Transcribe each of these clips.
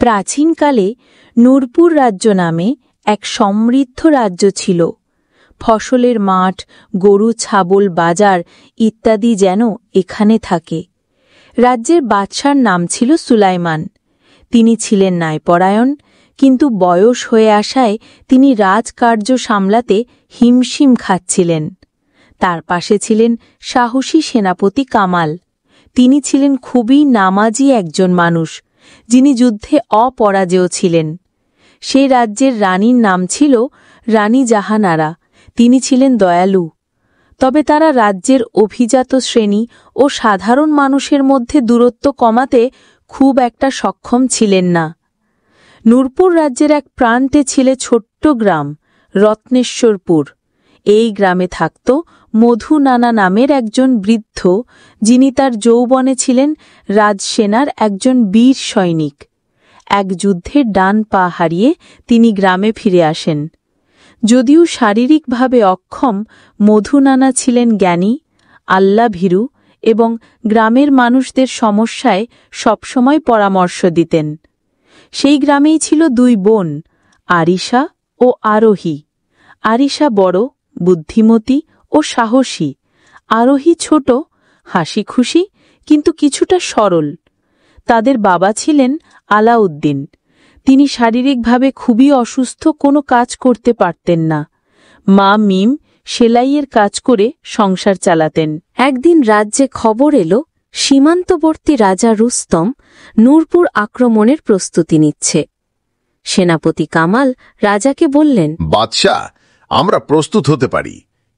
প্রাচীনকালে নূরপুর রাজ্য নামে এক সমৃদ্ধ রাজ্য ছিল। ফসলের মাঠ, গরু ছাগল, বাজার ইত্যাদি যেন এখানে থাকে। রাজ্যের বাদশার নাম ছিল সুলাইমান। তিনি ছিলেন ন্যায়পরায়ণ, কিন্তু বয়স হয়ে আসায় তিনি রাজকার্য সামলাতে হিমশিম খাচ্ছিলেন। তার পাশে ছিলেন সাহসী সেনাপতি কামাল। তিনি ছিলেন খুবই নামাজি একজন মানুষ, যিনি যুদ্ধে অপরাজেয় ছিলেন। সেই রাজ্যের রানীর নাম ছিল রানী জাহানারা। তিনি ছিলেন দয়ালু, তবে তারা রাজ্যের অভিজাত শ্রেণী ও সাধারণ মানুষের মধ্যে দূরত্ব কমাতে খুব একটা সক্ষম ছিলেন না। নূরপুর রাজ্যের এক প্রান্তে ছিল ছোট্ট গ্রাম রত্নেশ্বরপুর। এই গ্রামে থাকত মধু নানা নামের একজন বৃদ্ধ, যিনি তার যৌবনে ছিলেন রাজসেনার একজন বীর সৈনিক। এক যুদ্ধের ডান পা হারিয়ে তিনি গ্রামে ফিরে আসেন। যদিও শারীরিকভাবে অক্ষম, মধু নানা ছিলেন জ্ঞানী, আল্লাভীরু এবং গ্রামের মানুষদের সমস্যায় সবসময় পরামর্শ দিতেন। সেই গ্রামেই ছিল দুই বোন, আরিশা ও আরোহী। আরিশা বড়, বুদ্ধিমতী ও সাহসী। আরোহী ছোট, হাসি খুশি, কিন্তু কিছুটা সরল। তাদের বাবা ছিলেন আলাউদ্দিন। তিনি শারীরিকভাবে খুবই অসুস্থ, কোনো কাজ করতে পারতেন না। মা মিম সেলাইয়ের কাজ করে সংসার চালাতেন। একদিন রাজ্যে খবর এলো সীমান্তবর্তী রাজা রুস্তম নূরপুর আক্রমণের প্রস্তুতি নিচ্ছে। সেনাপতি কামাল রাজাকে বললেন, বাদশাহ, আমরা প্রস্তুত হতে পারি,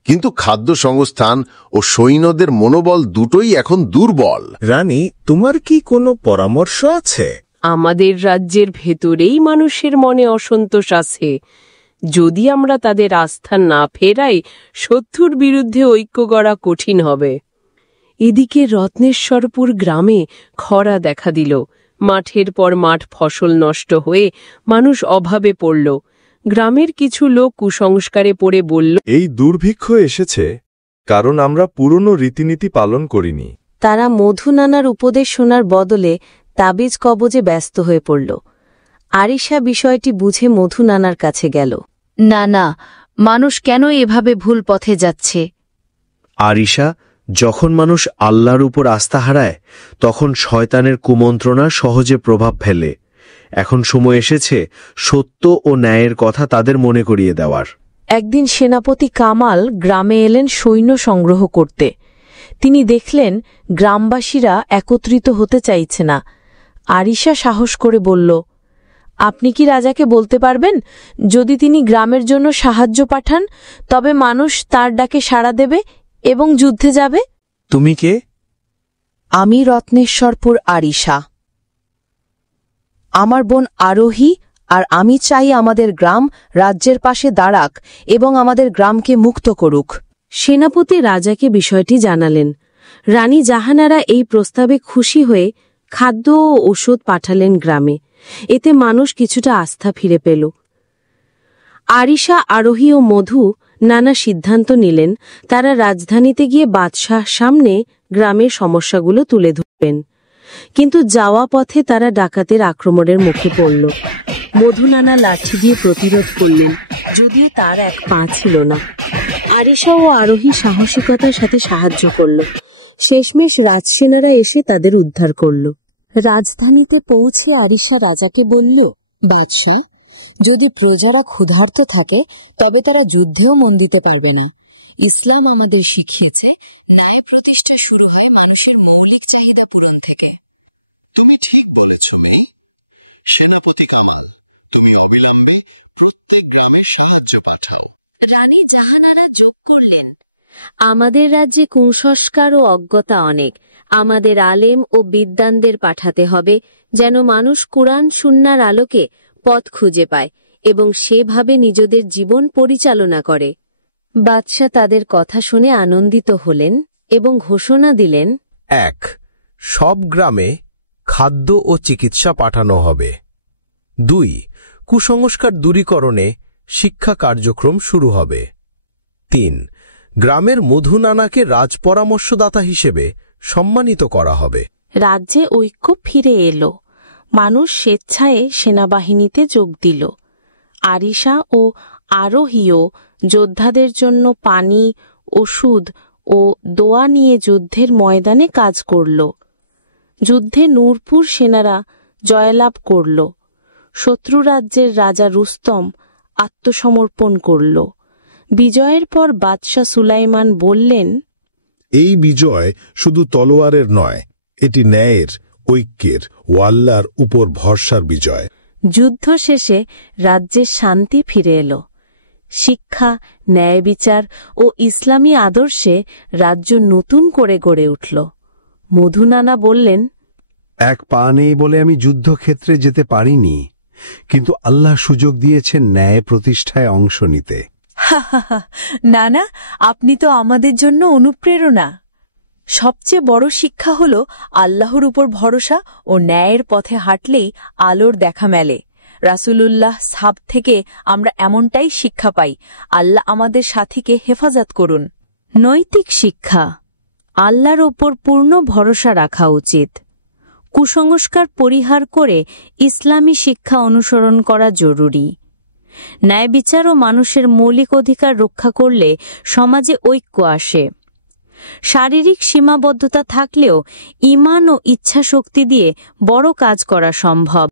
কিন্তু খাদ্য সংস্থান ও সৈন্যদের মনোবল দুটোই এখন দুর্বল। রানী, তোমার কি কোনো পরামর্শ আছে? আমাদের রাজ্যের ভেতরেই মানুষের মনে অসন্তোষ আছে। যদি আমরা তাদের আস্থা না ফেরাই, শত্রুর বিরুদ্ধে ঐক্য গড়া কঠিন হবে। এদিকে রত্নেশ্বরপুর গ্রামে খরা দেখা দিল। মাঠের পর মাঠ ফসল নষ্ট হয়ে মানুষ অভাবে পড়ল। গ্রামের কিছু লোক কুসংস্কারে পড়ে বলল, এই দুর্ভিক্ষ এসেছে কারণ আমরা পুরনো রীতিনীতি পালন করিনি। তারা মধু নানার উপদেশ শোনার বদলে তাবিজ কবজে ব্যস্ত হয়ে পড়ল। আরিশা বিষয়টি বুঝে মধু নানার কাছে গেল। না না, মানুষ কেন এভাবে ভুল পথে যাচ্ছে? আরিশা, যখন মানুষ আল্লাহর উপর আস্থা হারায়, তখন শয়তানের কুমন্ত্রণা সহজে প্রভাব ফেলে। এখন সময় এসেছে সত্য ও ন্যায়ের কথা তাদের মনে করিয়ে দেওয়ার। একদিন সেনাপতি কামাল গ্রামে এলেন সৈন্য সংগ্রহ করতে। তিনি দেখলেন গ্রামবাসীরা একত্রিত হতে চাইছে না। আরিশা সাহস করে বলল, আপনি কি রাজাকে বলতে পারবেন, যদি তিনি গ্রামের জন্য সাহায্য পাঠান, তবে মানুষ তার ডাকে সাড়া দেবে এবং যুদ্ধে যাবে? তুমি কে? আমি রত্নেশ্বরপুর আরিশা। আমার বোন আরোহী আর আমি চাই আমাদের গ্রাম রাজ্যের পাশে দাঁড়াক এবং আমাদের গ্রামকে মুক্ত করুক। সেনাপতি রাজাকে বিষয়টি জানালেন। রানী জাহানারা এই প্রস্তাবে খুশি হয়ে খাদ্য ও ওষুধ পাঠালেন গ্রামে। এতে মানুষ কিছুটা আস্থা ফিরে পেল। আরিশা, আরোহী ও মধু নানা সিদ্ধান্ত নিলেন। তারা রাজধানীতে গিয়ে বাদশাহ সামনে গ্রামের সমস্যাগুলো তুলে ধরবেন। কিন্তু যাওয়া পথে তারা ডাকাতের আক্রমণের মুখে পড়ল। মধু নানা লাঠি দিয়ে প্রতিরোধ করলেন, যদিও তার এক পা ছিল না। আরিশা ও আরোহী সাহসিকতার সাথে সাহায্য করল। শেষমেশ রাজসেনারা এসে তাদের উদ্ধার করল। রাজধানীতে পৌঁছে আরিশা রাজাকে বলল, বাদশাহ, যদি প্রজারা ক্ষুধার্ত থাকে তবে তারা যুদ্ধেও মন দিতে পারবে না। ইসলাম আমাদের শিখিয়েছে ন্যায় প্রতিষ্ঠা শুরু হয় মানুষের মৌলিক চাহিদা পূরণ থেকে। তুমি ঠিক বলেছ মি। সেনাপতি কামাল, তুমি অবিলম্বে প্রত্যেক গ্রামে সাহায্য পাঠাও। রানী জাহানারা যোগ করলেন, আমাদের রাজ্যে কুসংস্কার ও অজ্ঞতা অনেক। আমাদের আলেম ও বিদ্বানদের পাঠাতে হবে, যেন মানুষ কুরআন সুন্নাহর আলোকে পথ খুঁজে পায় এবং সেভাবে নিজেদের জীবন পরিচালনা করে। বাদশাহ তাদের কথা শুনে আনন্দিত হলেন এবং ঘোষণা দিলেন, 1. সব গ্রামে খাদ্য ও চিকিৎসা পাঠানো হবে। 2. কুসংস্কার দূরীকরণে শিক্ষা কার্যক্রম শুরু হবে। 3. গ্রামের মধু নানাকে রাজপরামর্শদাতা হিসেবে সম্মানিত করা হবে। রাজ্যে ঐক্য ফিরে এলো। মানুষ স্বেচ্ছায় সেনাবাহিনীতে যোগ দিল। আরিশা ও আরোহীও যোদ্ধাদের জন্য পানি, ওষুধ ও দোয়া নিয়ে যুদ্ধের ময়দানে কাজ করল। যুদ্ধে নূরপুর সেনারা জয়লাভ করল। শত্রু রাজ্যের রাজা রুস্তম আত্মসমর্পণ করল। বিজয়ের পর বাদশাহ সুলাইমান বললেন, এই বিজয় শুধু তলোয়ারের নয়, এটি ন্যায়ের, ঐক্যের ও আল্লাহর উপর ভরসার বিজয়। যুদ্ধ শেষে রাজ্যে শান্তি ফিরে এলো। শিক্ষা, ন্যায় বিচার ও ইসলামী আদর্শে রাজ্য নতুন করে গড়ে উঠল। মধু নানা বললেন, এক পা নেই বলে আমি যুদ্ধক্ষেত্রে যেতে পারিনি, কিন্তু আল্লাহ সুযোগ দিয়েছেন ন্যায় প্রতিষ্ঠায় অংশ নিতে। নানা, আপনি তো আমাদের জন্য অনুপ্রেরণা। সবচেয়ে বড় শিক্ষা হল আল্লাহর উপর ভরসা ও ন্যায়ের পথে হাঁটলেই আলোর দেখা মেলে। রাসূলুল্লাহ সাহাব থেকে আমরা এমনটাই শিক্ষা পাই। আল্লাহ আমাদের সাথীকে হেফাজত করুন। নৈতিক শিক্ষা: আল্লাহর ওপর পূর্ণ ভরসা রাখা উচিত। কুসংস্কার পরিহার করে ইসলামী শিক্ষা অনুসরণ করা জরুরি। ন্যায় বিচার ও মানুষের মৌলিক অধিকার রক্ষা করলে সমাজে ঐক্য আসে। শারীরিক সীমাবদ্ধতা থাকলেও ঈমান ও ইচ্ছাশক্তি দিয়ে বড় কাজ করা সম্ভব।